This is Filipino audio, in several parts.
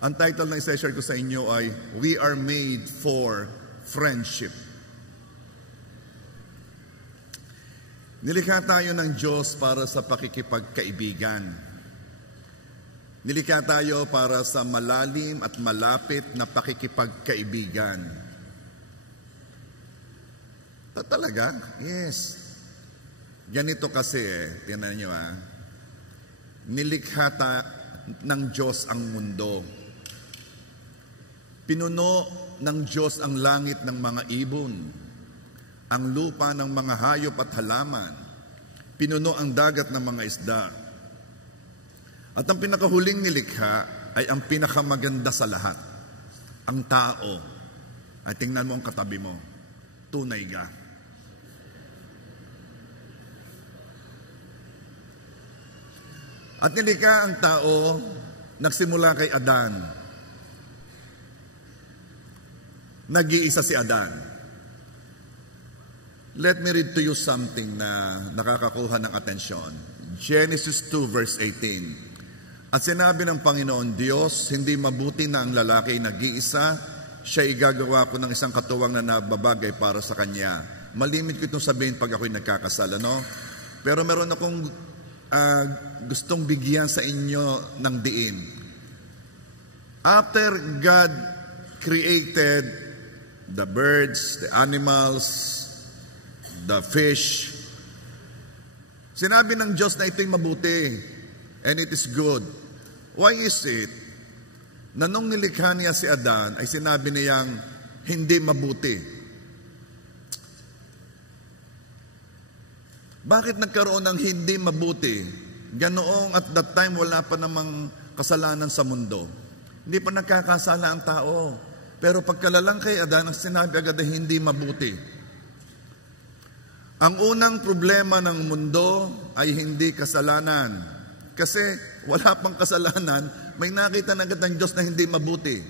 Ang title na isa-share ko sa inyo ay, We Are Made for Friendship. Nilikha tayo ng Diyos para sa pakikipagkaibigan. Nilikha tayo para sa malalim at malapit na pakikipagkaibigan. Talaga? Yes. Ganito kasi tingnan nyo nilikha ng Diyos ang mundo. Pinuno ng Diyos ang langit ng mga ibon, ang lupa ng mga hayop at halaman, pinuno ang dagat ng mga isda. At ang pinakahuling nilikha ay ang pinakamaganda sa lahat, ang tao. Ay tingnan mo ang katabi mo, tunay ka. At nilikha ang tao, nagsimula kay Adan. Nag-iisa si Adan. Let me read to you something na nakakakuha ng atensyon. Genesis 2 verse 18. At sinabi ng Panginoon Diyos, hindi mabuti na ang lalaki nag-iisa, siya igagawa ko ng isang katuwang na nababagay para sa kanya. Malimit ko itong sabihin pag ako'y nagkakasala, no? Pero meron akong gustong bigyan sa inyo ng diin. After God created the birds, the animals, the fish, sinabi ng Diyos na ito'y mabuti and it is good. Why is it na nung nilikha niya si Adan ay sinabi niyang hindi mabuti? Bakit nagkaroon ng hindi mabuti? Ganoong at that time wala pa namang kasalanan sa mundo. Hindi pa nagkakasala ang tao. Pero pagkalalang kay Adan, ang sinabi agad ay hindi mabuti. Ang unang problema ng mundo ay hindi kasalanan. Kasi wala pang kasalanan, may nakita na agad ng Diyos na hindi mabuti.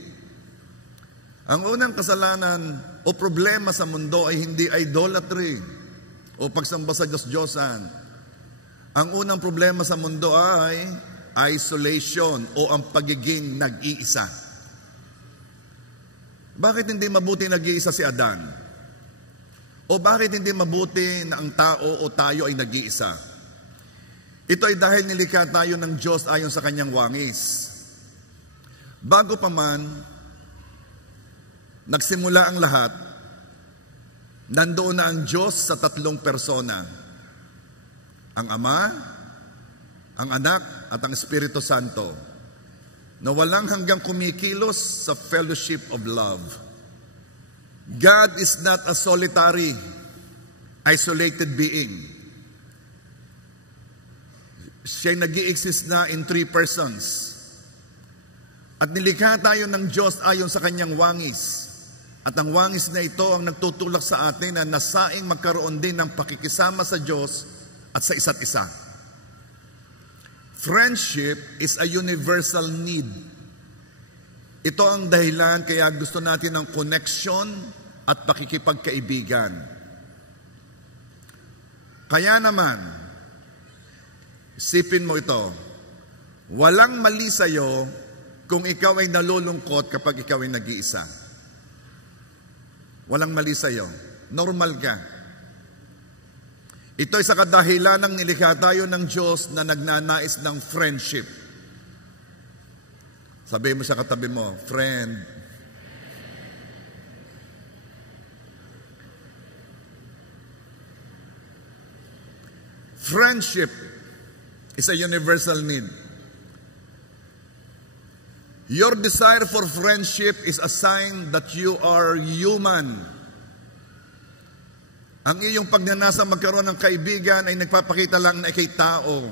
Ang unang kasalanan o problema sa mundo ay hindi idolatry o pagsamba sa Diyos-Diyosan. Ang unang problema sa mundo ay isolation o ang pagiging nag-iisa. Bakit hindi mabuti nag-iisa si Adan? O bakit hindi mabuti na ang tao o tayo ay nag-iisa? Ito ay dahil nilikha tayo ng Diyos ayon sa kanyang wangis. Bago pa man nagsimula ang lahat, nandoon na ang Diyos sa tatlong persona. Ang Ama, ang Anak, at ang Espiritu Santo, na walang hanggang kumikilos sa fellowship of love. God is not a solitary, isolated being. Siya'y nag-i-exist na in 3 persons. At nilikha tayo ng Diyos ayon sa kanyang wangis. At ang wangis na ito ang nagtutulak sa atin na nasaing magkaroon din ng pakikisama sa Diyos at sa isa't isa. Friendship is a universal need. Ito ang dahilan kaya gusto natin ng connection at pakikipagkaibigan. Kaya naman, isipin mo ito, walang mali sa'yo kung ikaw ay nalulungkot kapag ikaw ay nag-iisa. Walang mali sa'yo. Normal ka. Ito ay sa kadahilan ng nilikha tayo ng Diyos na nagnanais ng friendship. Sabihin mo sa katabi mo, friend. Friendship is a universal need. Your desire for friendship is a sign that you are human. Ang iyong pagnanasa magkaroon ng kaibigan ay nagpapakita lang na ikay tao.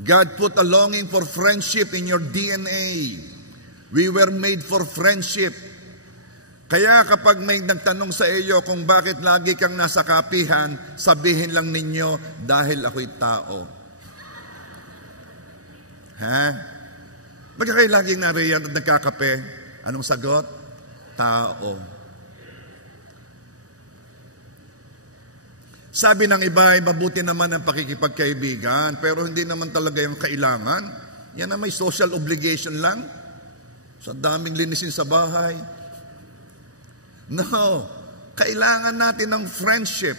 God put a longing for friendship in your DNA. We were made for friendship. Kaya kapag may nagtanong sa iyo kung bakit lagi kang nasa kapihan, sabihin lang ninyo, dahil ako'y tao. Ha? Bakit kayo laging nariyan at nagkakape? Anong sagot? Tao. Sabi ng iba ay mabuti naman ang pakikipagkaibigan, pero hindi naman talaga yung kailangan. Yan na may social obligation lang. Sa daming linisin sa bahay. No. Kailangan natin ng friendship.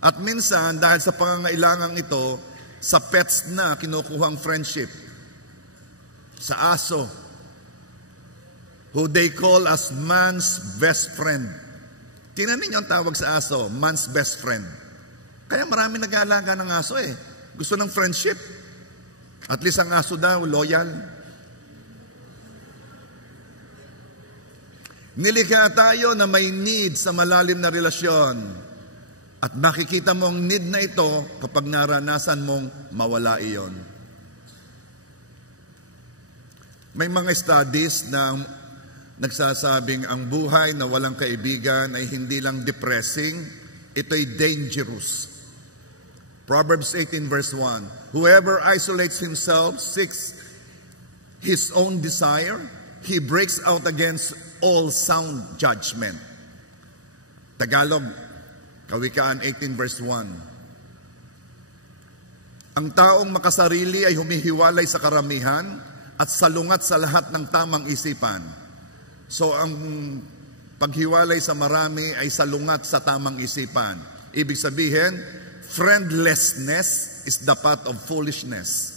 At minsan, dahil sa pangangailangan ito, sa pets na kinukuhang friendship. Sa aso. Who they call as man's best friend. Tingnan ninyo ang tawag sa aso, man's best friend. Kaya marami nag-aalaga ng aso eh. Gusto ng friendship. At least ang aso daw, loyal. Nilikha tayo na may need sa malalim na relasyon. At makikita mo ang need na ito kapag naranasan mong mawala iyon. May mga studies na nagsasabing ang buhay na walang kaibigan ay hindi lang depressing, ito'y dangerous. Proverbs 18 verse 1, whoever isolates himself seeks his own desire, he breaks out against all sound judgment. Tagalog, Kawikaan 18 verse 1. Ang taong makasarili ay humihiwalay sa karamihan at salungat sa lahat ng tamang isipan. So ang paghiwalay sa marami ay salungat sa tamang isipan. Ibig sabihin, friendlessness is the path of foolishness.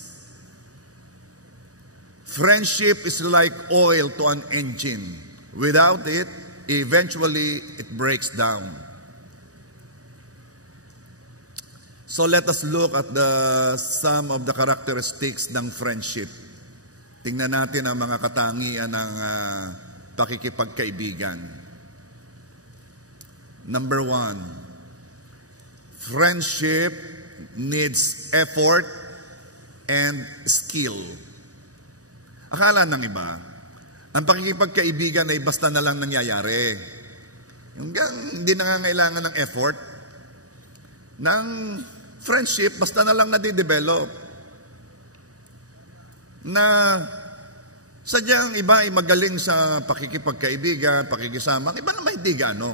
Friendship is like oil to an engine. Without it, eventually it breaks down. So let us look at some of the characteristics ng friendship. Tingnan natin ang mga katangian ng pakikipagkaibigan. Number 1, friendship needs effort and skill. Akala ng iba, ang pakikipagkaibigan ay basta na lang nangyayari. Hindi nangangailangan ng effort. Ng friendship, basta na lang nadidevelop. Na sadyang iba ay magaling sa pakikipagkaibigan, pakikisama. Iba naman hindi gaano.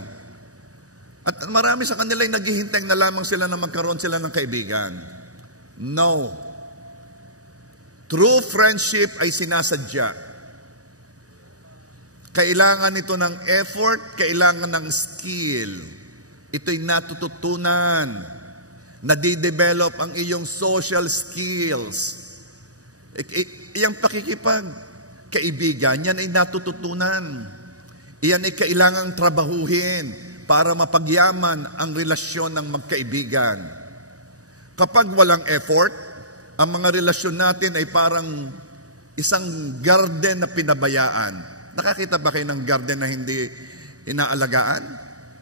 At marami sa kanila ay naghihintay na lamang sila na magkaroon sila ng kaibigan. No. True friendship ay sinasadya. Kailangan ito ng effort, kailangan ng skill. Ito'y natututunan. Nadidevelop ang iyong social skills. Iyang pakikipagkaibigan, yan ay natututunan. Iyan ay kailangang trabahuhin para mapagyaman ang relasyon ng magkaibigan. Kapag walang effort, ang mga relasyon natin ay parang isang garden na pinabayaan. Nakakita ba kayo ng garden na hindi inaalagaan?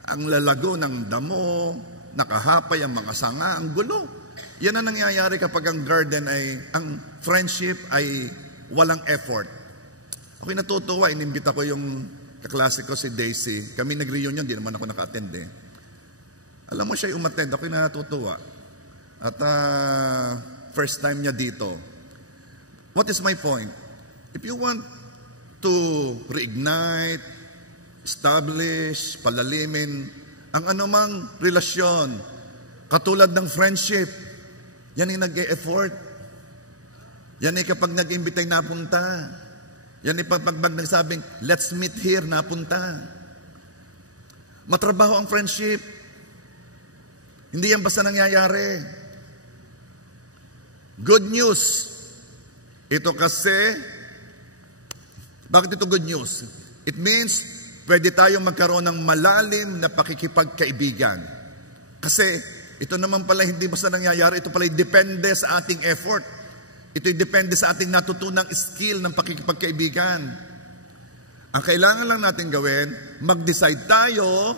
Ang lalago ng damo, nakahapay ang mga sanga, ang gulo. Yan ang nangyayari kapag ang garden ay, ang friendship ay walang effort. Ako'y natutuwa, inimbita ko yung kaklase ko si Daisy. Kami nag-reunion, di naman ako naka-attend eh. Alam mo siya umattend, ako'y natutuwa. At first time niya dito. What is my point? If you want to reignite, establish, palalimin, ang anumang relasyon, katulad ng friendship, yan ay nag-e-effort. Yan ay kapag nag-imbitay napunta. Yan ay pag nagsabing, let's meet here, napunta. Matrabaho ang friendship. Hindi yan basta nangyayari. Good news. Ito kasi, bakit ito good news? It means, pwede tayong magkaroon ng malalim na pakikipagkaibigan. Kasi, ito naman pala hindi basta nangyayari, ito pala depende sa ating effort. Ito'y depende sa ating natutunang skill ng pakikipagkaibigan. Ang kailangan lang natin gawin, mag-decide tayo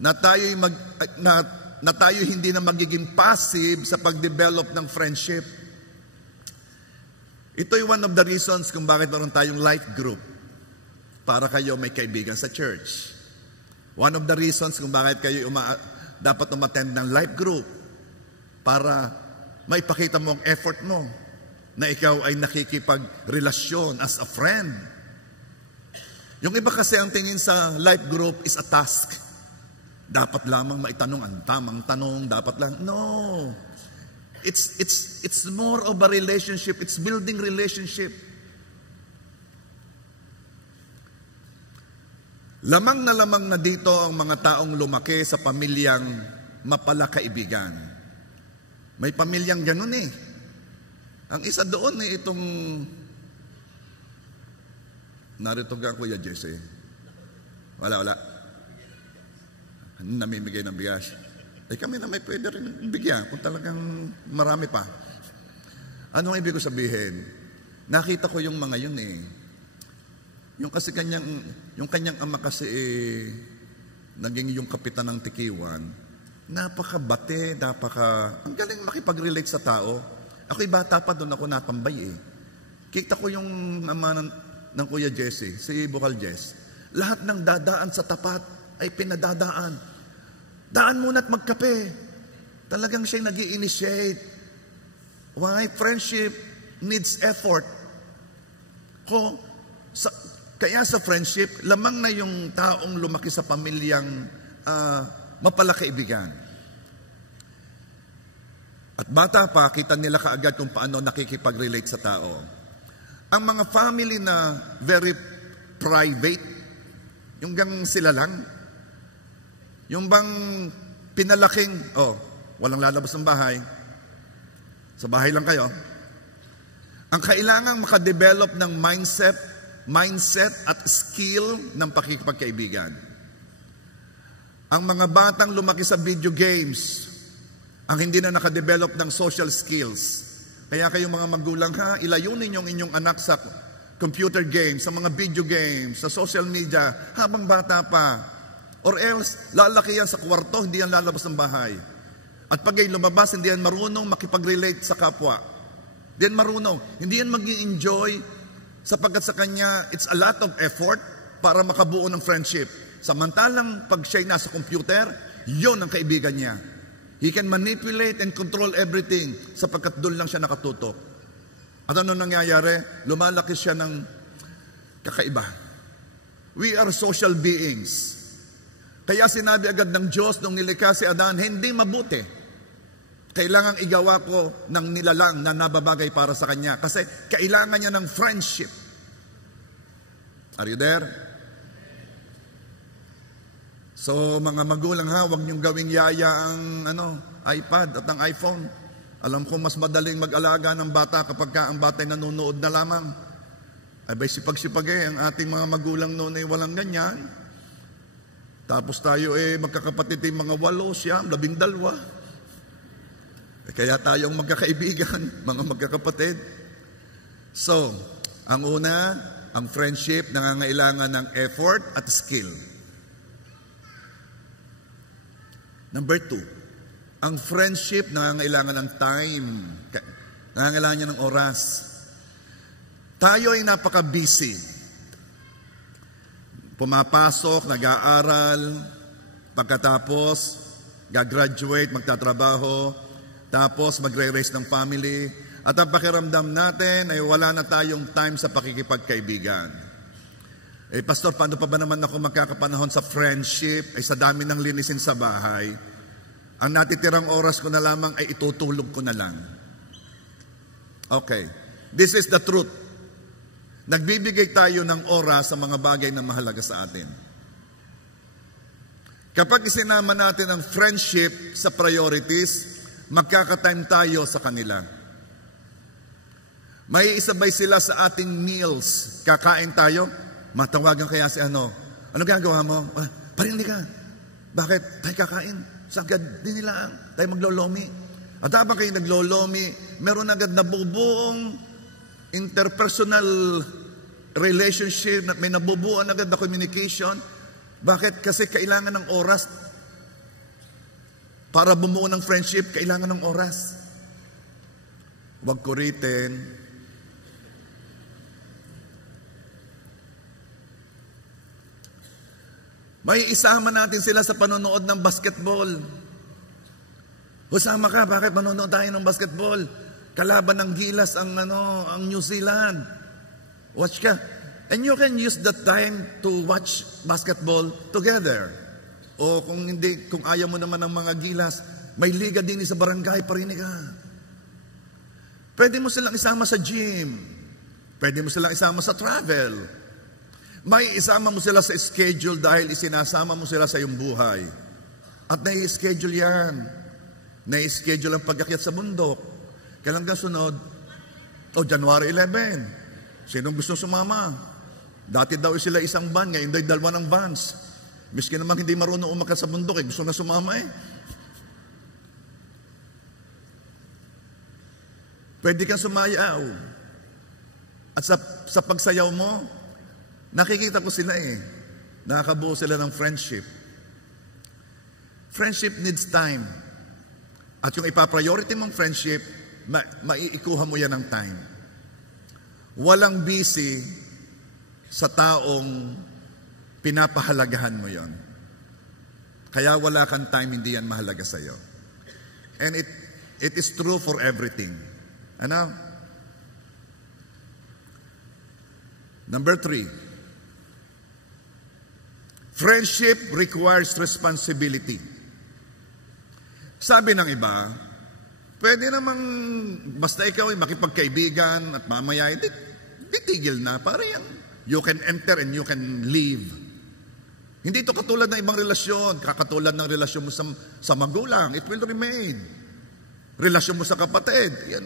na tayo hindi na magiging passive sa pag-develop ng friendship. Ito'y one of the reasons kung bakit meron tayong life group. Para kayo may kaibigan sa church. One of the reasons kung bakit kayo dapat umattend ng life group. Para maipakita mo ang effort mo na ikaw ay nakikipagrelasyon as a friend. Yung iba kasi ang tingin sa life group is a task. Dapat lamang maitanong ang tamang tanong, dapat lang. No. It's more of a relationship. It's building relationship. Lamang na dito ang mga taong lumaki sa pamilyang mapalakaibigan. May pamilyang ganun eh. Ang isa doon eh itong, narito ka Kuya Jesse. Wala. Namimigay ng bigas. Eh kami na may pwede rin bigyan kung talagang marami pa. Ano ang ibig ko sabihin? Nakita ko yung mga yun eh. Yung kanyang ama kasi naging yung kapitan ng Tikiwan, napakabate, ang galing makipag-relate sa tao. Ako'y bata pa doon ako natambay eh. Kita ko yung ama ng Kuya Jesse, si Bukal Jess. Lahat ng dadaan sa tapat ay pinadadaan. Daan muna at magkape. Talagang siya nag-i-initiate. Why? Friendship needs effort. Kaya sa friendship, lamang na yung taong lumaki sa pamilyang mapalakaibigan. At bata pa, kita nila kaagad kung paano nakikipag-relate sa tao. Ang mga family na very private, yung gang sila lang, yung bang pinalaking, walang lalabas ng bahay, sa bahay lang kayo, ang kailangang makadevelop ng mindset at skill ng pakikipagkaibigan. Ang mga batang lumaki sa video games, ang hindi na nakadevelop ng social skills. Kaya kayong mga magulang ilayo ninyong inyong anak sa computer games, sa mga video games, sa social media, habang bata pa. Or else, lalaki yan sa kwarto, hindi yan lalabas ng bahay. At pag ay lumabas, hindi yan marunong makipag-relate sa kapwa. Hindi yan marunong. Hindi yan mag-i-enjoy sapagkat sa kanya, it's a lot of effort para makabuo ng friendship. Samantalang pag siya'y nasa computer, yun ang kaibigan niya. He can manipulate and control everything sapagkat doon lang siya nakatutok. At ano nangyayari? Lumalaki siya ng kakaiba. We are social beings. Kaya sinabi agad ng Diyos nung nilikha si Adan, hindi mabuti. Kailangang igawa ko ng nilalang na nababagay para sa kanya. Kasi kailangan niya ng friendship. Are you there? So mga magulang huwag niyong gawing yaya ang iPad at ang iPhone. Alam ko mas madaling mag-alaga ng bata kapag ang bata'y nanonood na lamang. Ay bay sipag-sipag ang ating mga magulang noon ay walang ganyan. Tapos tayo magkakapatid mga 8, 9, 12. Kaya tayong magkakaibigan, mga magkakapatid. So, ang una, ang friendship nangangailangan ng effort at skill. Number 2, ang friendship nangangailangan ng time. Nangangailangan niya ng oras. Tayo ay napaka-busy. Pumapasok, nag-aaral, pagkatapos, gagraduate, magtatrabaho, tapos magre-raise ng family, at ang pakiramdam natin ay wala na tayong time sa pakikipagkaibigan. Pastor, paano pa ba naman ako magkakapanahon sa friendship? Sa dami ng linisin sa bahay. Ang natitirang oras ko na lamang ay itutulog ko na lang. Okay. This is the truth. Nagbibigay tayo ng oras sa mga bagay na mahalaga sa atin. Kapag isinama natin ang friendship sa priorities, magkaka-time tayo sa kanila. May isabay sila sa ating meals. Kakain tayo, matawagan kaya si ano gagawa mo? Parinig ka. Bakit? Tayo kakain. Sagad din nila tayo maglolomi. At habang kayo naglolomi, meron agad nabubuong interpersonal relationship, may nabubuan agad na communication. Bakit? Kasi kailangan ng oras. Para bumuo ng friendship, kailangan ng oras. Huwag kuritin. May isama natin sila sa panonood ng basketball. Usama ka, bakit manonood tayo ng basketball? Kalaban ng Gilas ang New Zealand. Watch ka. And you can use that time to watch basketball together. O kung hindi, kung ayaw mo naman ng mga Gilas, may liga din sa barangay, parinig ka. Pwede mo silang isama sa gym. Pwede mo silang isama sa travel. May isama mo sila sa schedule dahil isinasama mo sila sa iyong buhay. At nai-schedule yan. Nai-schedule ang pag-akyat sa bundok. Kailan ka sunod? January 11. Sinong gusto sumama? Dati daw sila isang van, ngayon daw dalawa ng vans. Miski naman hindi marunong umakyat sa bundok, gusto na sumama Pwede kang sumayaw. At sa pagsayaw mo, nakikita ko sila Nakakabuo sila ng friendship. Friendship needs time. At yung ipapriority mong friendship, maiikuha mo yan ng time. Walang busy sa taong pinapahalagahan mo yon. Kaya wala kang time, hindi yan mahalaga sa'yo. And it is true for everything. Ano? Number 3. Friendship requires responsibility. Sabi ng iba, pwede namang basta ikaw ay makipagkaibigan at mamaya, titigil na. Para you can enter and you can leave. Hindi ito katulad ng ibang relasyon. Kakatulad ng relasyon mo sa magulang. It will remain. Relasyon mo sa kapatid. Yan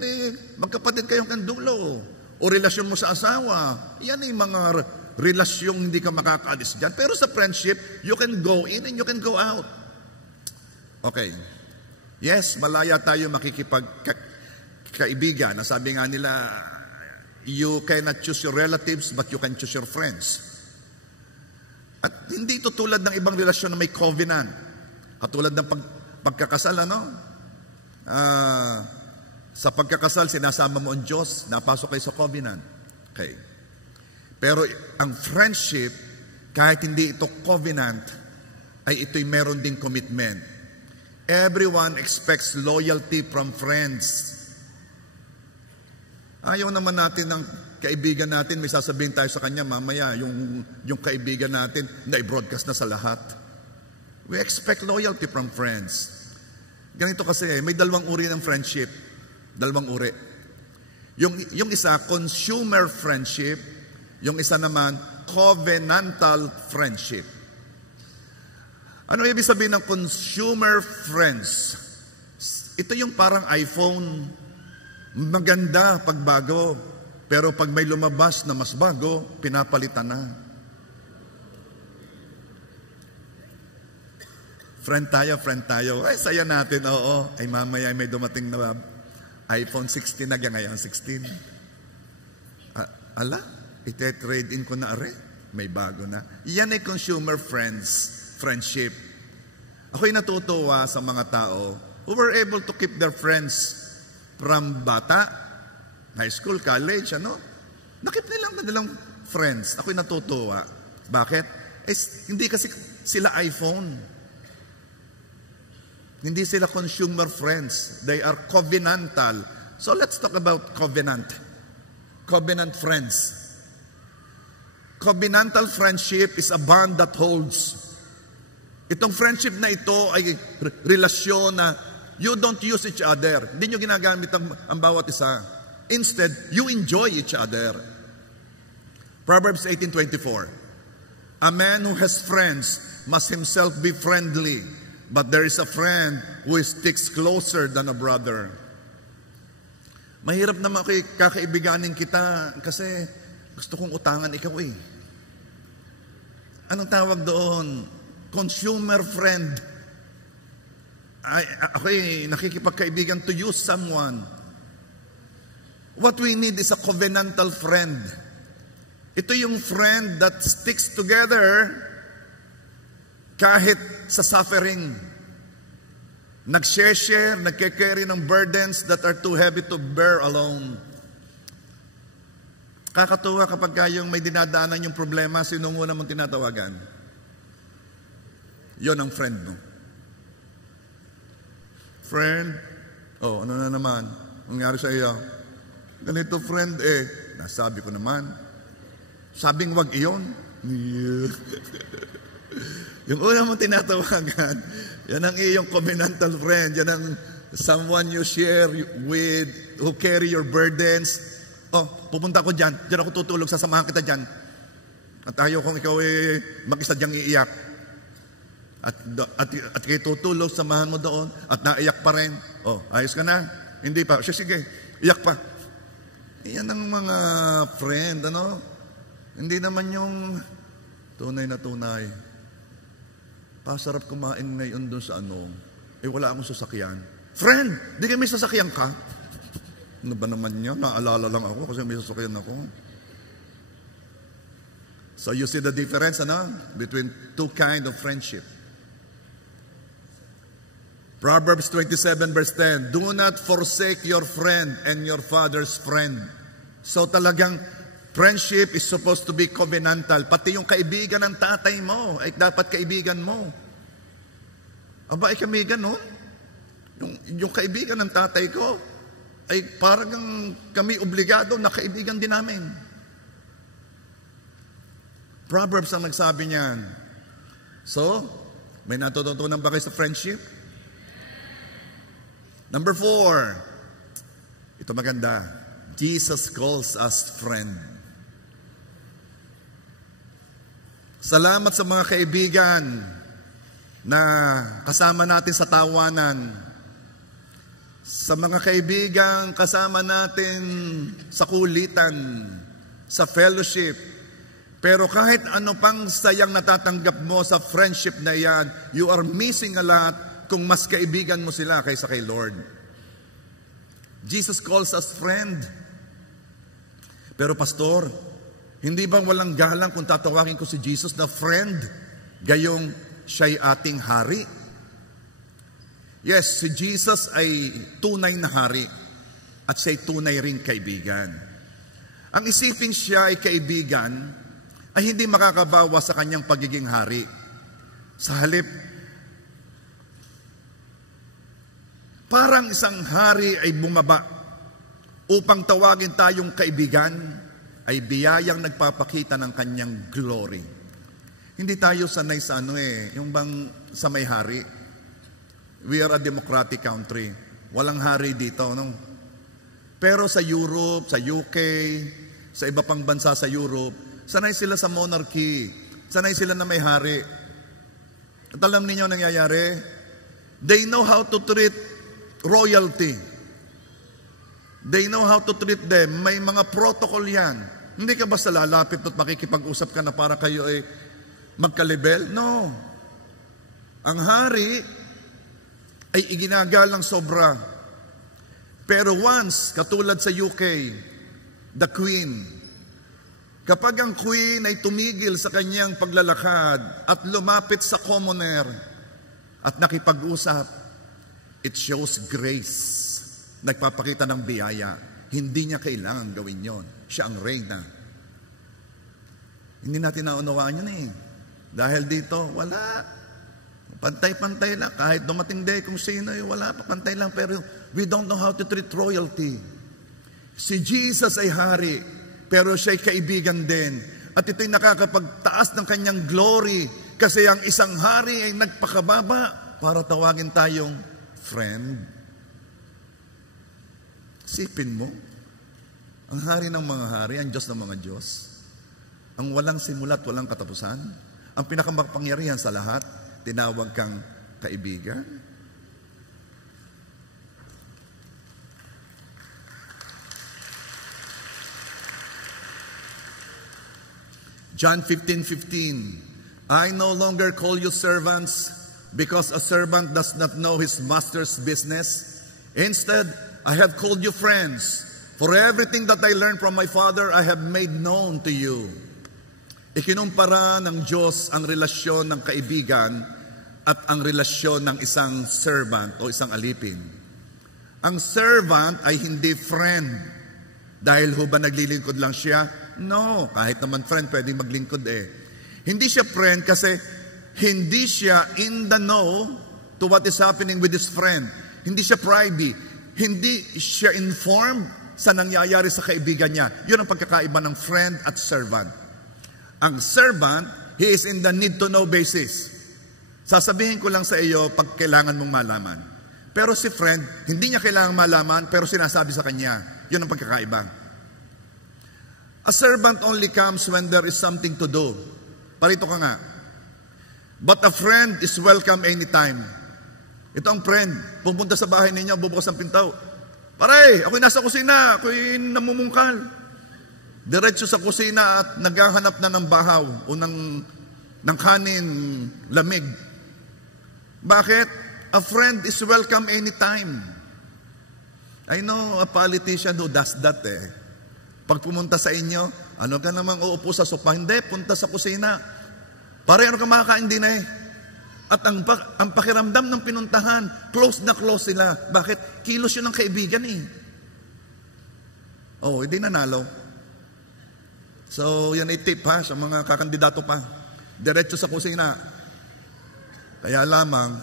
magkapatid kayong kandulo. O relasyon mo sa asawa. Yan mga relasyong hindi ka makakaalis dyan. Pero sa friendship, you can go in and you can go out. Okay. Yes, malaya tayo makikipagkaibigan. Nasabi nga nila, you cannot choose your relatives, but you can choose your friends. At hindi ito tulad ng ibang relasyon na may covenant. Katulad ng pagkakasal, sa pagkakasal, sinasama mo ang Diyos, napasok kayo sa covenant. Okay. Pero ang friendship, kahit hindi ito covenant, ay ito'y meron ding commitment. Everyone expects loyalty from friends. Ayaw naman natin ng kaibigan natin, may sasabihin tayo sa kanya, mamaya, yung kaibigan natin, na-broadcast na sa lahat. We expect loyalty from friends. Ganito kasi, may dalawang uri ng friendship. Dalawang uri. Yung isa, consumer friendship. Yung isa naman, covenantal friendship. Ano ibig sabihin ng consumer friends? Ito yung parang iPhone. Maganda pag bago. Pero pag may lumabas na mas bago, pinapalitan na. Friend tayo. Ay, saya natin, oo. Ay, mamaya may dumating na iPhone 16 na ngayon, 16. Ala, ite-trade in ko na may bago na. Yan ay consumer friendship. Ako'y natutuwa sa mga tao who were able to keep their friends from bata, high school, college, nakip nilang friends. Ako'y natutuwa. Bakit? Hindi kasi sila iPhone. Hindi sila consumer friends. They are covenantal. So let's talk about covenant. Covenant friends. Covenantal friendship is a bond that holds. Itong friendship na ito ay relasyon na you don't use each other. Hindi nyo ginagamit ang bawat isa. Instead, you enjoy each other. Proverbs 18:24. A man who has friends must himself be friendly, but there is a friend who sticks closer than a brother. Mahirap naman kakaibiganin kita kasi gusto kong utangan ikaw Anong tawag doon? Consumer friend. Ako'y nakikipagkaibigan to use someone. What we need is a covenantal friend. Ito yung friend that sticks together kahit sa suffering. Nag-share, nagke-carry ng burdens that are too heavy to bear alone. Kakatuwa kapag yung may dinadaanan yung problema, sino muna mong tinatawagan? Yon ang friend mo. Friend, ano na naman? Nangyari sa iyo? Ganito friend nasabi ko naman. Sabing wag iyon. Yung una mong tinatawagan, yan ang iyong covenantal friend. Yan ang someone you share with, who carry your burdens. Pupunta ko dyan ako tutulog, sasamahan kita dyan. At ayaw kong ikaw mag-isadyang iiyak. At kayo tutulog, samahan mo doon, at naiyak pa rin. Oh, ayos ka na? Hindi pa. Sige, iyak pa. Yan ang mga friend, ano? Hindi naman yung tunay na tunay. Pasarap kumain ngayon doon sa ano. Wala akong sasakyan. Friend, di kayo may sasakyan ka? Ano ba naman niya? Naalala lang ako kasi may sasakyan ako. So you see the difference, ano? Between two kind of friendship. Proverbs 27 verse 10, do not forsake your friend and your father's friend. So talagang friendship is supposed to be covenantal. Pati yung kaibigan ng tatay mo, ay dapat kaibigan mo. Aba, ay kaibigan, no? Yung kaibigan ng tatay ko, ay parang kami obligado na kaibigan din namin. Proverbs ang nagsabi niyan. So, may natututunan ba kayo sa friendship? Number 4, ito maganda. Jesus calls us friend. Salamat sa mga kaibigan na kasama natin sa tawanan. Sa mga kaibigan kasama natin sa kulitan, sa fellowship. Pero kahit ano pang sayang natatanggap mo sa friendship na yan, you are missing a lot kung mas kaibigan mo sila kaysa kay Lord. Jesus calls us friend. Pero pastor, hindi bang walang galang kung tatawagin ko si Jesus na friend, gayong siya'y ating hari? Yes, si Jesus ay tunay na hari at siya'y tunay ring kaibigan. Ang isipin siya ay kaibigan ay hindi makakabawa sa kanyang pagiging hari. Sa halip, parang isang hari ay bumaba upang tawagin tayong kaibigan, ay biyayang nagpapakita ng kanyang glory. Hindi tayo sanay sa yung bang sa may hari. We are a democratic country. Walang hari dito, no? Pero sa Europe, sa UK, sa iba pang bansa sa Europe, sanay sila sa monarchy. Sanay sila na may hari. At alam niyo nangyayari? They know how to treat royalty. They know how to treat them. May mga protocol yan. Hindi ka basta lalapit at makikipag-usap ka na para kayo ay magkalibel? No. Ang hari ay iginagalang sobra. Pero once, katulad sa UK, the Queen, kapag ang Queen ay tumigil sa kanyang paglalakad at lumapit sa commoner at nakipag-usap, it shows grace. Nagpapakita ng biyaya. Hindi niya kailangan gawin yon. Siya ang reyna. Hindi natin naunawaan yun Dahil dito, wala. Pantay-pantay lang. Kahit dumating day kung sino, wala. Pantay lang. Pero we don't know how to treat royalty. Si Jesus ay hari, pero siya'y kaibigan din. At ito'y nakakapagtaas ng kanyang glory. Kasi ang isang hari ay nagpakababa para tawagin tayong friend. Sipin mo, ang hari ng mga hari, ang Diyos ng mga Diyos, ang walang simula at walang katapusan, ang pinakamakapangyarihan sa lahat, tinawag kang kaibigan. John 15:15, I no longer call you servants because a servant does not know his master's business. Instead, I have called you friends. For everything that I learned from my Father, I have made known to you. Ikinumpara ng Diyos ang relasyon ng kaibigan at ang relasyon ng isang servant o isang alipin. Ang servant ay hindi friend. Dahil ho ba naglilingkod lang siya? No, kahit naman friend, pwedeng maglingkod Hindi siya friend kasi hindi siya in the know to what is happening with his friend. Hindi siya privy. Hindi siya informed sa nangyayari sa kaibigan niya. Yun ang pagkakaiba ng friend at servant. Ang servant, he is in the need to know basis. Sasabihin ko lang sa iyo pag kailangan mong malaman. Pero si friend, hindi niya kailangan malaman, pero sinasabi sa kanya. Yun ang pagkakaiba. A servant only comes when there is something to do. Parito ka nga. But a friend is welcome anytime. Ito ang friend. Pupunta sa bahay ninyo, bubukas ang pinto. Pare, ako'y nasa kusina, ako'y namumungkal. Diretso sa kusina at naghahanap na ng bahaw o ng kanin, lamig. Bakit? A friend is welcome anytime. I know a politician who does that Pag pumunta sa inyo, ano ka namang uupo sa sopa? Hindi, punta sa kusina. Pare, ano ka makakain din At ang pakiramdam ng pinuntahan, close na close sila. Bakit? Kilos yun ng kaibigan hindi nanalo. So, yan ay tip sa mga kakandidato pa. Diretso sa kusina. Kaya lamang,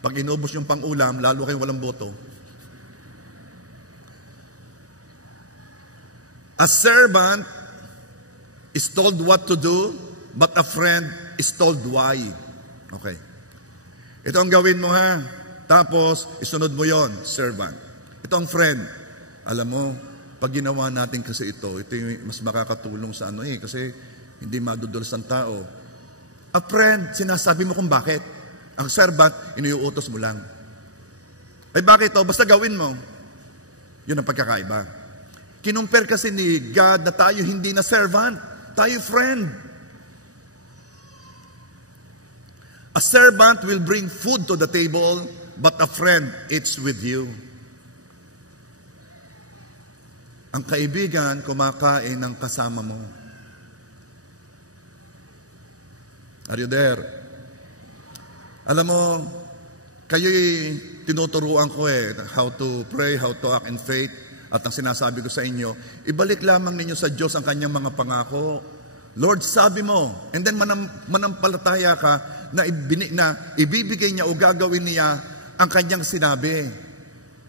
pag inubos yung pang-ulam, lalo kayong walang boto. A servant is told what to do, but a friend is told why. Okay. Ito ang gawin mo Tapos, isunod mo yon, servant. Ito ang friend. Alam mo, pag ginawa natin kasi ito yung mas makakatulong sa kasi hindi madudulas ang tao. A friend, sinasabi mo kung bakit. Ang servant, iniuutos mo lang. Ay bakit Basta gawin mo. Yun ang pagkakaiba. Kinumpare kasi ni God na tayo hindi na servant. Tayo friend. A servant will bring food to the table, but a friend eats with you. Ang kaibigan, kumakain ng kasama mo. Are you there? Alam mo, kayo'y tinuturuan ko how to pray, how to act in faith. At ang sinasabi ko sa inyo, ibalik lamang ninyo sa Diyos ang kanyang mga pangako. Lord, sabi mo, and then manampalataya ka na ibibigay niya o gagawin niya ang kanyang sinabi.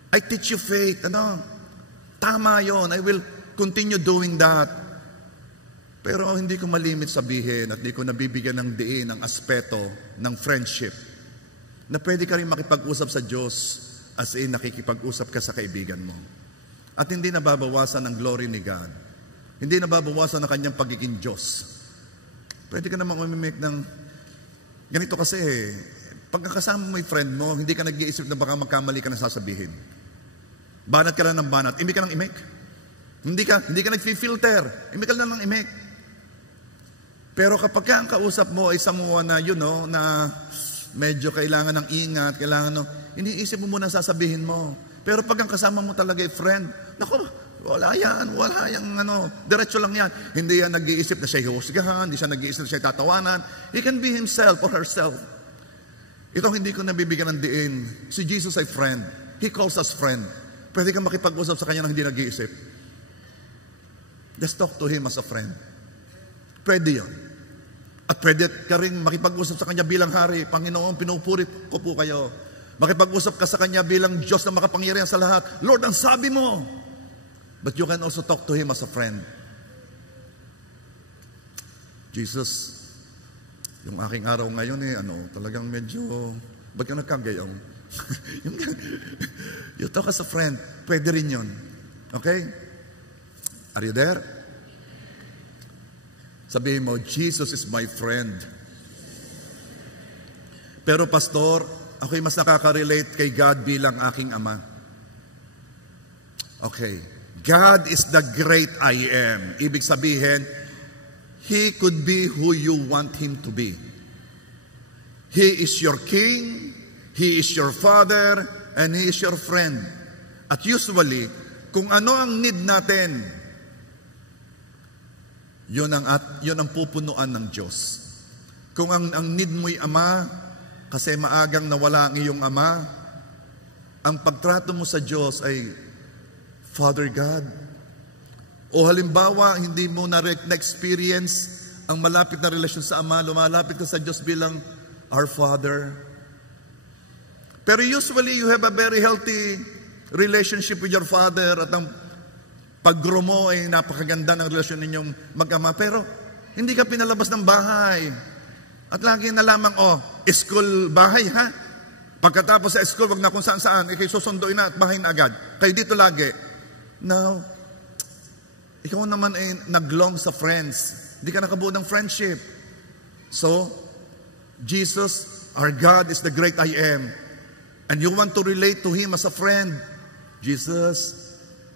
I teach you faith. Tama yon. I will continue doing that. Pero hindi ko malimit sabihin at hindi ko nabibigyan ng diin ang aspeto ng friendship na pwede ka rin makipag-usap sa Diyos as in nakikipag-usap ka sa kaibigan mo. At hindi nababawasan ang glory ni God. Hindi nababawasan ang kanyang pagiging Diyos. Pwede ka namang umimik ng ganito kasi pagkakasama mo yung friend mo, hindi ka nag-iisip na baka magkamali ka na sasabihin. Banat ka lang ng banat, imik ka ng imik. Hindi ka nag-filter, imik ka lang ng imik. Pero kapag ang kausap mo ay someone na, na medyo kailangan ng ingat, iniisip mo muna sasabihin mo. Pero pag ang kasama mo talaga ay friend, wala yan, diretso lang yan. Hindi yan nag-iisip na siya hihusgahan, hindi siya nag-iisip na siya tatawanan. He can be himself or herself. Ito hindi ko nabibigyan ng diin. Si Jesus ay friend. He calls us friend. Pwede kang makipag-usap sa kanya na hindi nag-iisip. Just talk to him as a friend. Pwede yun. At pwede ka rin makipag-usap sa kanya bilang hari. Panginoon, pinupuri ko po kayo. Makipag-usap ka sa kanya bilang Diyos na makapangyarihan sa lahat. Lord, ang sabi mo. But you can also talk to him as a friend. Jesus, yung aking araw ngayon talagang medyo, ba't ka nagkagayong? You talk as a friend. Pwede rin yun. Okay? Are you there? Sabihin mo, Jesus is my friend. Pero pastor, ako'y mas nakaka-relate kay God bilang aking ama. Okay. God is the great I am. Ibig sabihin, He could be who you want Him to be. He is your King, He is your Father, and He is your friend. At usually, kung ano ang need natin, yun ang pupunuan ng Diyos. Kung ang need mo'y ama, kasi maagang nawala ang iyong ama, ang pagtrato mo sa Diyos ay Father God. O halimbawa, hindi mo na-experience ang malapit na relasyon sa Ama, lumalapit ka sa Diyos bilang our Father. Pero usually, you have a very healthy relationship with your Father at ang pag-grow mo ay napakaganda ng relasyon ninyong mag-ama. Pero hindi ka pinalabas ng bahay. At lagi na lamang, school, bahay, ha? Pagkatapos sa school, wag na kung saan-saan, ikay susunduin na at bahay na agad. Kayo dito lagi. No. Ikaw naman ay naglong sa friends. Hindi ka nakabuo ng friendship. So, Jesus, our God, is the great I am. And you want to relate to Him as a friend. Jesus,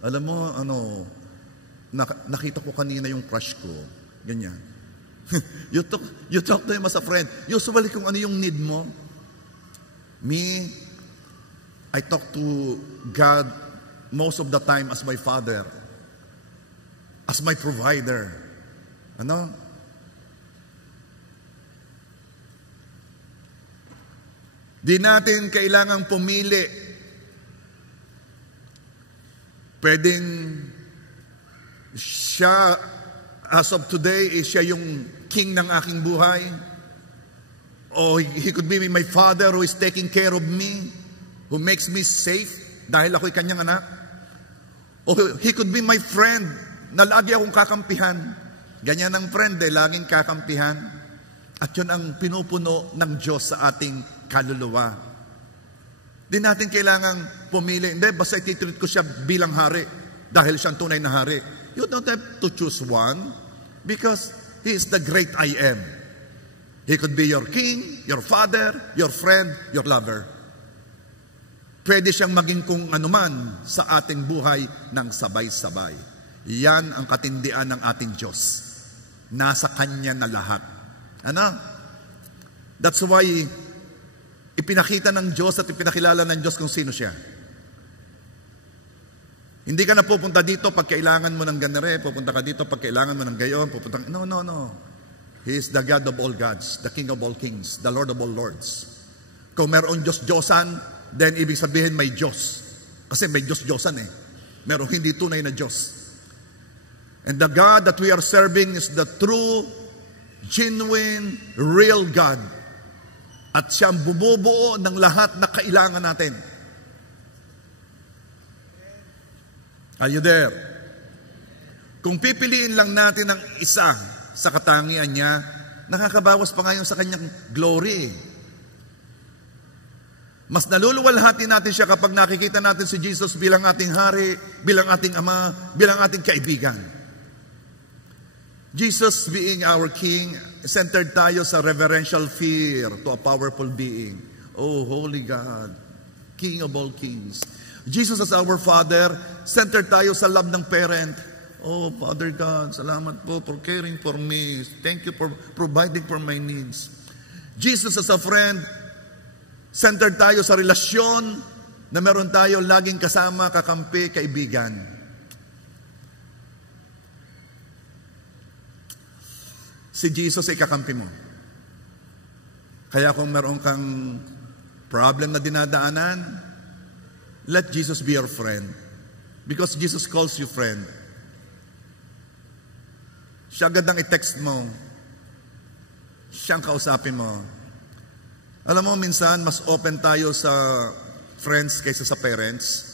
alam mo, nakita ko kanina yung crush ko. Ganyan. You talk to Him as a friend. Usually kung ano yung need mo. Me, I talk to God most of the time as my Father. As my provider. Ano? Di natin kailangang pumili. Pwedeng siya, as of today, siya yung king ng aking buhay. O he could be my father who is taking care of me, who makes me safe dahil ako'y kanyang anak. O he could be my friend na lagi akong kakampihan. Ganyan ang friend laging kakampihan. At yun ang pinupuno ng Diyos sa ating kaluluwa. Di natin kailangang pumili. Hindi, basta ititreat ko siya bilang hari dahil siyang tunay na hari. You don't have to choose one because He is the great I am. He could be your king, your father, your friend, your lover. Pwede siyang maging kung anuman sa ating buhay ng sabay-sabay. Yan ang katindian ng ating Diyos. Nasa Kanya na lahat. Ano? That's why ipinakita ng Diyos at ipinakilala ng Diyos kung sino siya. Hindi ka na pupunta dito pag kailangan mo ng ganere, pupunta ka dito pag kailangan mo ng gayon, no. He is the God of all gods, the King of all kings, the Lord of all lords. Kung meron Diyos-Diyosan, then ibig sabihin may Diyos. Kasi may Diyos-Diyosan Merong hindi tunay na Diyos. And the God that we are serving is the true, genuine, real God. At siya ang bumubuo ng lahat na kailangan natin. Are you there? Kung pipiliin lang natin ang isa sa katangian niya, nakakabawas pa ngayon sa kanyang glory. Mas naluluwalhati natin siya kapag nakikita natin si Jesus bilang ating hari, bilang ating ama, bilang ating kaibigan. Jesus being our King, centered tayo sa reverential fear to a powerful being. Oh, Holy God, King of all kings. Jesus as our Father, centered tayo sa love ng parent. Oh, Father God, salamat po for caring for me. Thank you for providing for my needs. Jesus as a friend, centered tayo sa relasyon na meron tayo laging kasama, kakampi, kaibigan. Si Jesus ay kakampi mo. Kaya kung meron kang problem na dinadaanan, let Jesus be your friend. Because Jesus calls you friend. Siya agad ang i-text mo. Siyang kausapin mo. Alam mo, minsan, mas open tayo sa friends kaysa sa parents.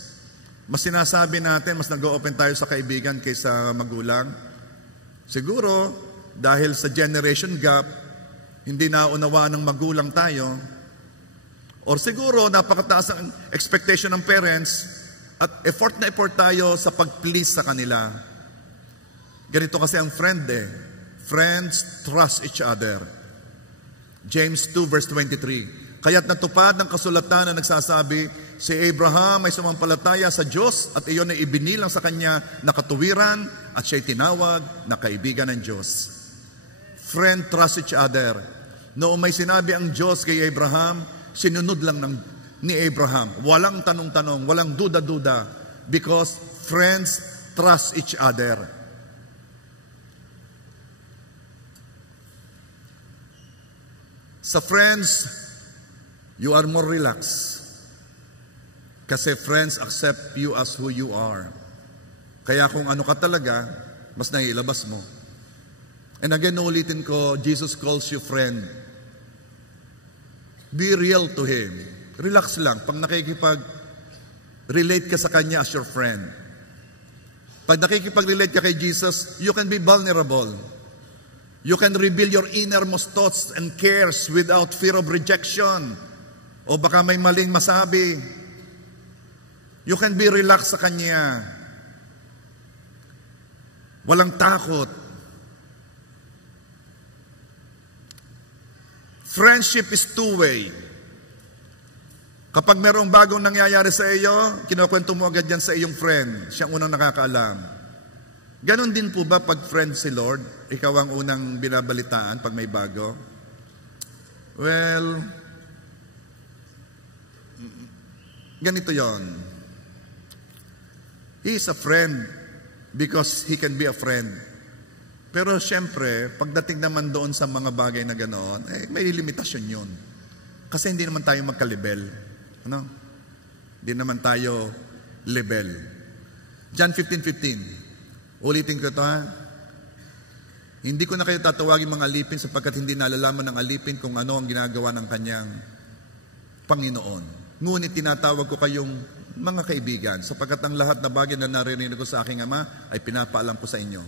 Mas sinasabi natin, mas nag-open tayo sa kaibigan kaysa magulang. Siguro, dahil sa generation gap, hindi naunawaan ng magulang tayo. Or siguro, napakataas ang expectation ng parents at effort na effort tayo sa pag-please sa kanila. Ganito kasi ang friend Friends trust each other. James 2 verse 23. Kaya't natupad ng kasulatan na nagsasabi, si Abraham ay sumampalataya sa Diyos at iyon ay ibinilang sa kanya na katuwiran at siya'y tinawag na kaibigan ng Diyos. Friend trust each other. Noong may sinabi ang Diyos kay Abraham, sinunod lang ni Abraham. Walang tanong-tanong, walang duda-duda. Because friends trust each other. Sa friends, you are more relaxed. Kasi friends accept you as who you are. Kaya kung ano ka talaga, mas naiilabas mo. And again, ulitin ko, Jesus calls you friend. Be real to Him. Relax lang. Pag nakikipag-relate ka sa Kanya as your friend. Pag nakikipag-relate ka kay Jesus, you can be vulnerable. You can reveal your innermost thoughts and cares without fear of rejection. O baka may maling masabi. You can be relaxed sa Kanya. Walang takot. Friendship is two-way. Kapag merong bagong nangyayari sa iyo, kinukwento mo agad yan sa iyong friend. Siyang unang nakakaalam. Ganon din po ba pag friend si Lord? Ikaw ang unang binabalitaan pag may bago? Well, ganito yon. He is a friend because he can be a friend. Pero siyempre, pagdating naman doon sa mga bagay na ganoon, may limitasyon yun. Kasi hindi naman tayo magka-level. Ano? Hindi naman tayo level. John 15:15. Ulitin ko ito, ha? Hindi ko na kayo tatawagin mga alipin sapagkat hindi nalalaman ng alipin kung ano ang ginagawa ng kanyang Panginoon. Ngunit tinatawag ko kayong mga kaibigan sapagkat ang lahat na bagay na naririnig ko sa aking Ama ay pinapaalam ko sa inyo.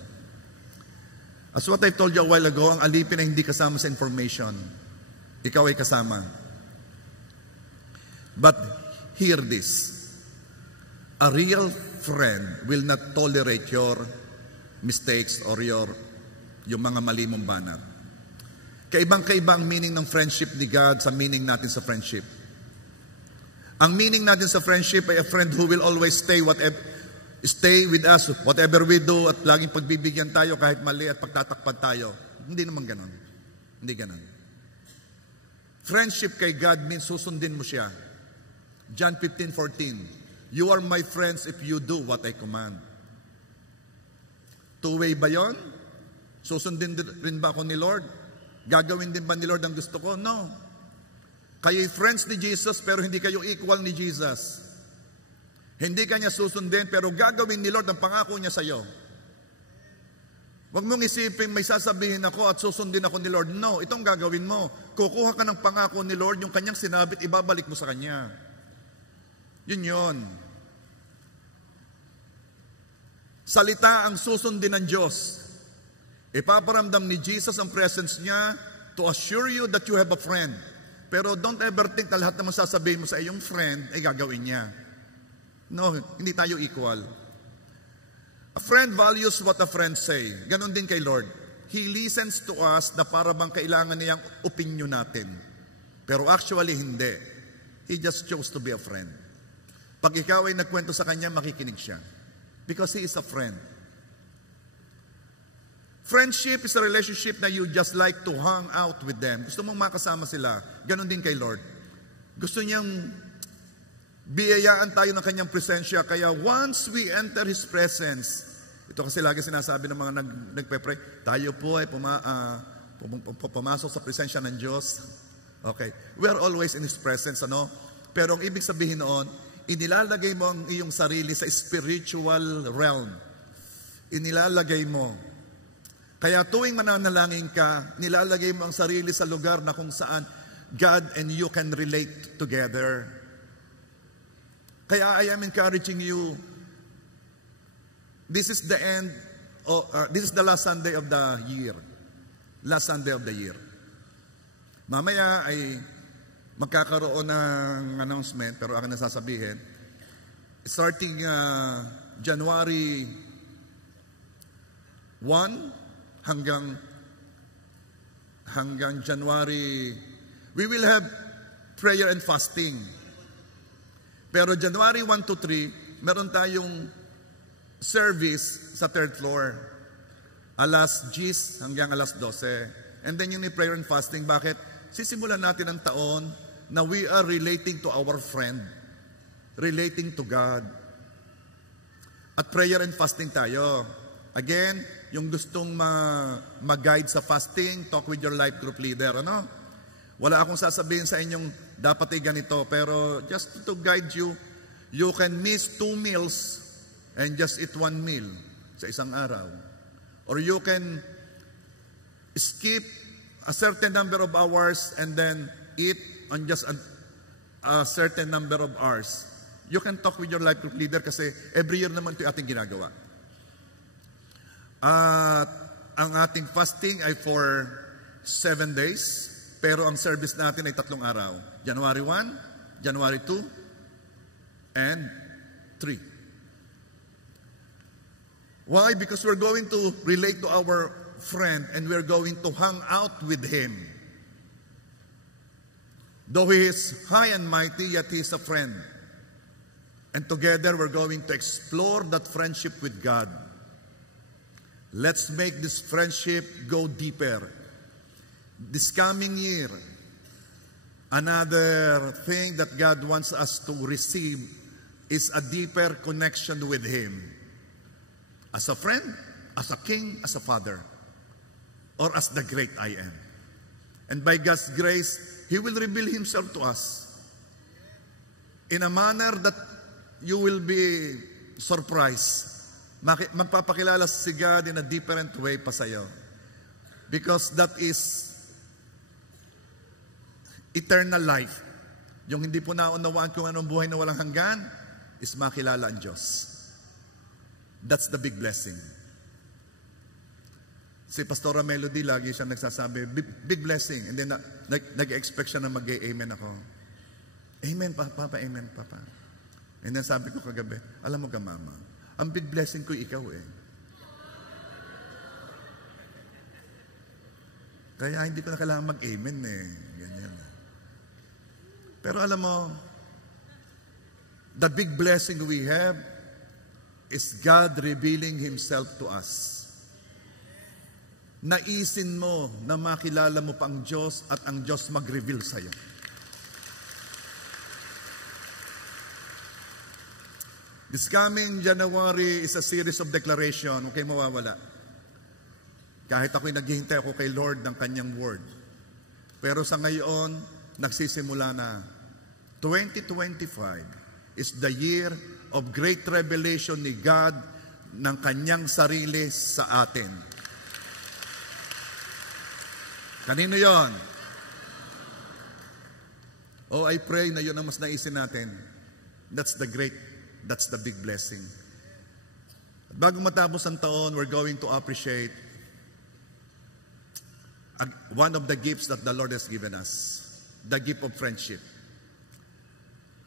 As what I told you a while ago, ang alipin ay hindi kasama sa information. Ikaw ay kasama. But hear this. A real friend will not tolerate your mistakes or yung mga mali mong banat. Kaibang-kaiba ang meaning ng friendship ni God sa meaning natin sa friendship. Ang meaning natin sa friendship ay a friend who will always stay with us, whatever we do, at laging pagbibigyan tayo kahit mali at pagtatakpan tayo. Hindi naman ganon. Hindi ganon. Friendship kay God means susundin mo siya. John 15:14. You are my friends if you do what I command. Two-way ba yun? Susundin rin ba ako ni Lord? Gagawin din ba ni Lord ang gusto ko? No. Kayo'y friends ni Jesus pero hindi kayo equal ni Jesus. Hindi kanya susundin pero gagawin ni Lord ang pangako niya sa iyo. Huwag mong isipin may sasabihin ako at susundin ako ni Lord. No, itong gagawin mo. Kukuha ka ng pangako ni Lord, yung kanyang sinabit, ibabalik mo sa kanya. Yun. Salita ang susundin ng Diyos. Ipaparamdam ni Jesus ang presence niya to assure you that you have a friend. Pero don't ever think na lahat naman sasabihin mo sa iyong friend ay gagawin niya. No, hindi tayo equal. A friend values what a friend say. Ganon din kay Lord. He listens to us na para bang kailangan niyang opinion natin. Pero actually hindi. He just chose to be a friend. Pag ikaw ay nagkwento sa kanya, makikinig siya. Because he is a friend. Friendship is a relationship na you just like to hang out with them. Gusto mong makasama sila. Ganon din kay Lord. Gusto niyang biyayaan tayo ng kanyang presensya. Kaya once we enter His presence, ito kasi lagi sinasabi ng mga nagpe-pray, tayo po ay pumasok sa presensya ng Diyos. Okay. We are always in His presence, ano? Pero ang ibig sabihin noon, inilalagay mo ang iyong sarili sa spiritual realm. Inilalagay mo. Kaya tuwing mananalangin ka, nilalagay mo ang sarili sa lugar na kung saan God and you can relate together. Kaya I am encouraging you, this is the end, this is the last Sunday of the year. Last Sunday of the year. Mamaya ay magkakaroon ng announcement, pero akin nasasabihin, starting January 1 hanggang January, we will have prayer and fasting. Pero January 1 to 3, meron tayong service sa third floor. Alas 10 hanggang alas 12. And then yung prayer and fasting, bakit? Sisimulan natin ang taon na we are relating to our friend. Relating to God. At prayer and fasting tayo. Again, yung gustong mag-guide sa fasting, talk with your life group leader. Ano? Wala akong sasabihin sa inyong dapat ay ganito, pero just to guide you, you can miss 2 meals and just eat 1 meal sa isang araw. Or you can skip a certain number of hours and then eat on just a certain number of hours. You can talk with your life group leader kasi every year naman ito ating ginagawa. At ang ating fasting ay for 7 days. Pero ang service natin ay 3 araw. January 1, January 2, and 3. Why? Because we're going to relate to our friend and we're going to hang out with him. Though he is high and mighty, yet he is a friend. And together we're going to explore that friendship with God. Let's make this friendship go deeper. This coming year, another thing that God wants us to receive is a deeper connection with Him. As a friend, as a king, as a father, or as the great I am. And by God's grace, He will reveal Himself to us in a manner that you will be surprised. Magpapakilala si God in a different way pa sa'yo. Because that is eternal life. Yung hindi po naunawaan kung anong buhay na walang hanggan, is makilala ang Diyos. That's the big blessing. Si Pastora Melody, lagi siya nagsasabi, big blessing. And then nag-expect siya na mag-amen ako. Amen, Papa, amen, Papa. And then sabi ko kagabi, alam mo ka, Mama, ang big blessing ko ikaw eh. Kaya hindi ko na kailangan mag-amen eh. Ganyan. Pero alam mo, the big blessing we have is God revealing Himself to us. Naisin mo na makilala mo pa ang Diyos at ang Diyos mag-reveal sa'yo. This coming January is a series of declaration. Huwag kayo mawawala. Kahit ako'y naghihintay ako kay Lord ng Kanyang Word. Pero sa ngayon, nagsisimula na. 2025 is the year of great revelation ni God ng Kanyang sarili sa atin. Kanino yon? Oh, I pray na yun ang mas naisin natin. That's the big blessing. At bago matapos ang taon, we're going to appreciate one of the gifts that the Lord has given us. The gift of friendship.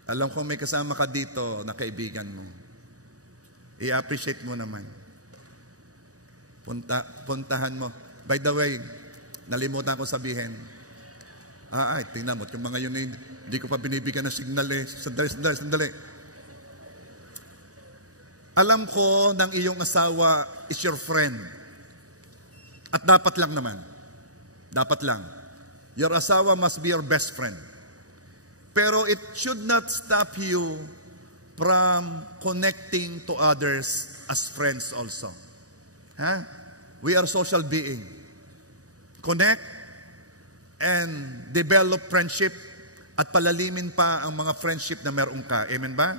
Alam kong may kasama ka dito na kaibigan mo. I-appreciate mo naman. Puntahan mo. By the way, nalimutan ko sabihin. Tingnan mo. Yung mga yun, hindi ko pa binibigyan ng signal eh. Sandali. Alam ko ng iyong asawa is your friend. At dapat lang naman. Dapat lang. Your asawa must be your best friend. Pero it should not stop you from connecting to others as friends also. We are social being. Connect and develop friendship at palalimin pa ang mga friendship na meron ka. Amen ba?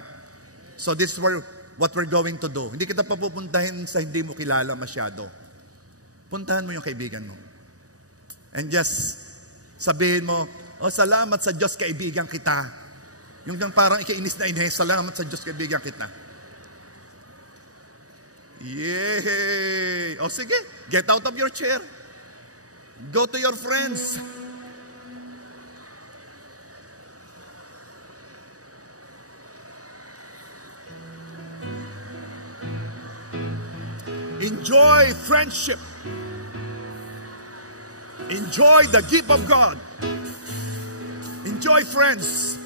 So this is what we're going to do. Hindi kita papupuntahin sa hindi mo kilala masyado. Puntahan mo yung kaibigan mo. And just sabihin mo, salamat sa Diyos, kaibigan kita. Yung parang ikainis na inis, salamat sa Diyos, kaibigan kita. Yay! Sige, get out of your chair. Go to your friends. Enjoy friendship. Enjoy the gift of God. Enjoy friends.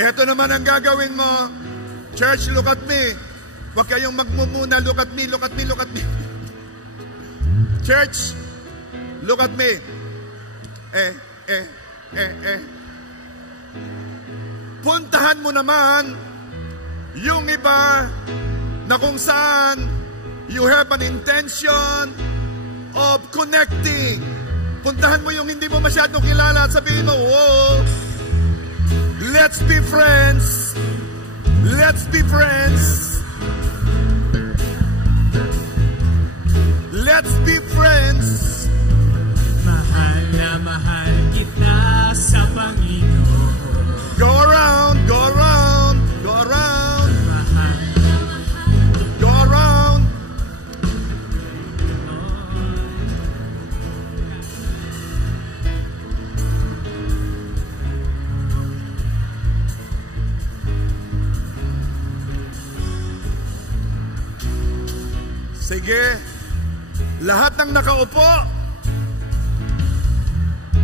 Ito naman ang gagawin mo. Church, look at me. Huwag kayong magmumuna. Look at me, look at me, look at me. Church, look at me. Puntahan mo naman yung iba na kung saan you have an intention of connecting. Puntahan mo yung hindi mo masyadong kilala at sabihin mo, whoa, let's be friends. Let's be friends. Let's be friends. Mahal na mahal kita sa Panginoon. Go around, go around, go around. Sige. Lahat ng nakaupo,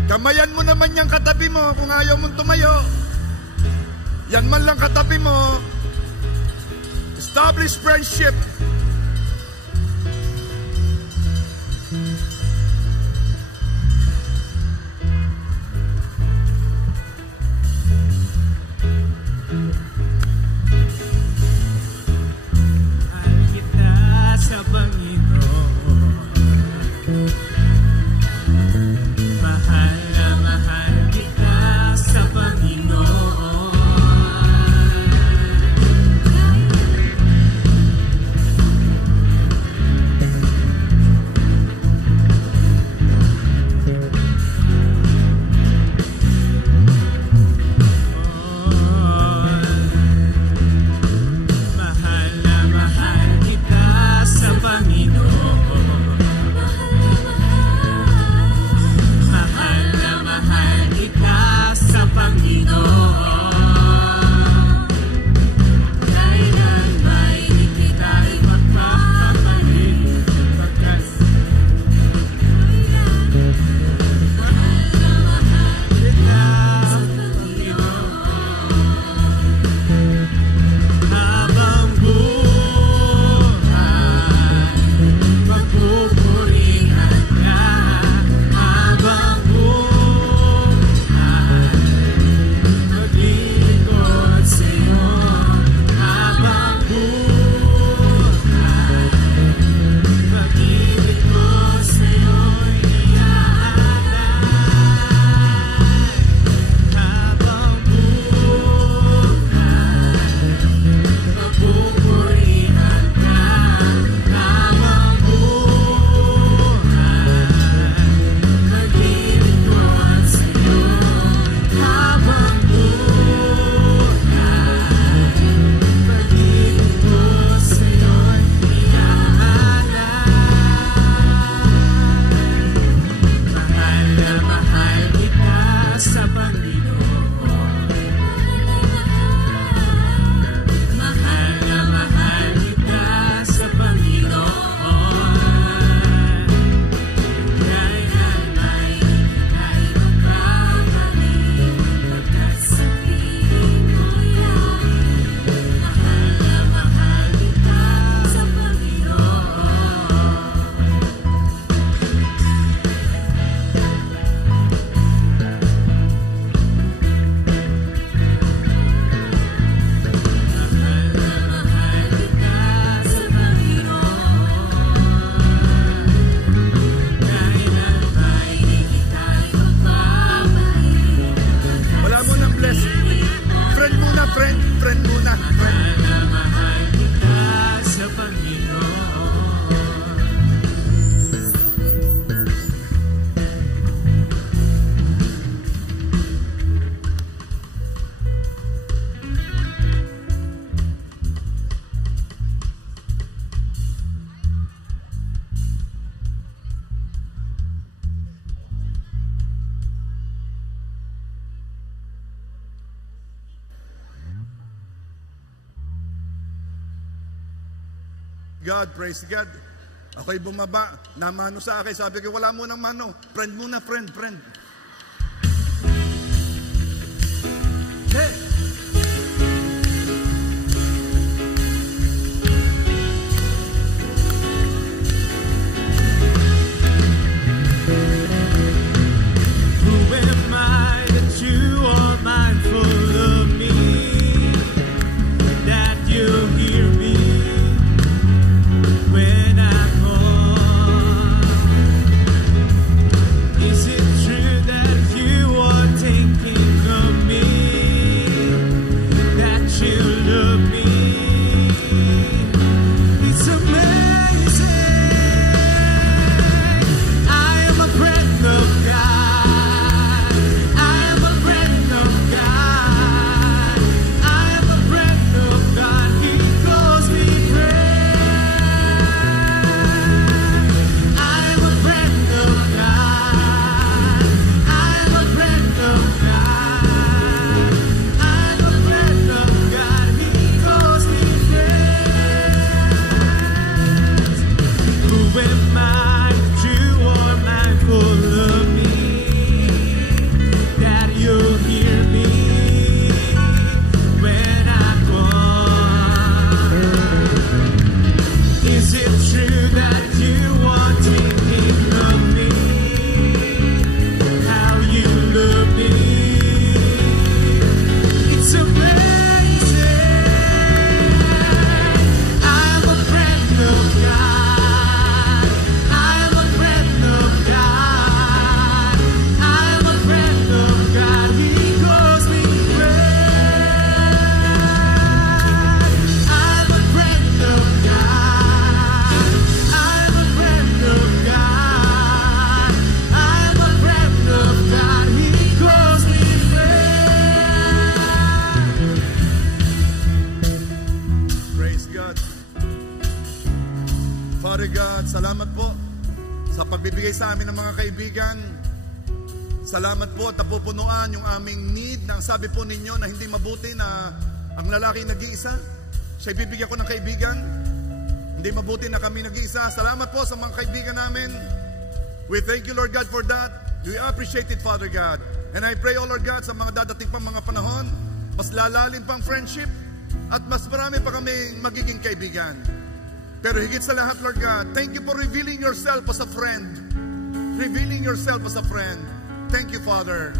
kamayan mo naman yung katabi mo kung ayaw mong tumayo. Yan man lang katabi mo. Establish friendship. God, praise God. Ako'y bumaba, namano sa akin. Sabi ko, wala mo nang mano. Friend muna, friend. Hey! Is it true that you are thinking of me? when mindful, you are mindful of me, that you'll hear me when I call. Is it true that you want to love me? How you love me? It's amazing. I'm a friend of God. I'm a friend of God. I'm a friend of God. He calls me friend. I'm a friend of God. I'm a friend of God. I'm a friend of God. He calls me friend. Praise God. Father God, salamat po sa pagbibigay sa amin ng mga kaibigan. Salamat po at napupunuan yung aming need na ang sabi po ninyo na hindi mabuti na ang lalaki nag-iisa. Siya ibibigyan ko ng kaibigan. Hindi mabuti na kami nag-iisa. Salamat po sa mga kaibigan namin. We thank you, Lord God, for that. We appreciate it, Father God. And I pray, oh Lord God, sa mga dadating pang mga panahon, mas lalalim pang friendship at mas marami pa kaming magiging kaibigan. Pero higit sa lahat, Lord God, thank you for revealing yourself as a friend. Revealing yourself as a friend. Thank you, Father.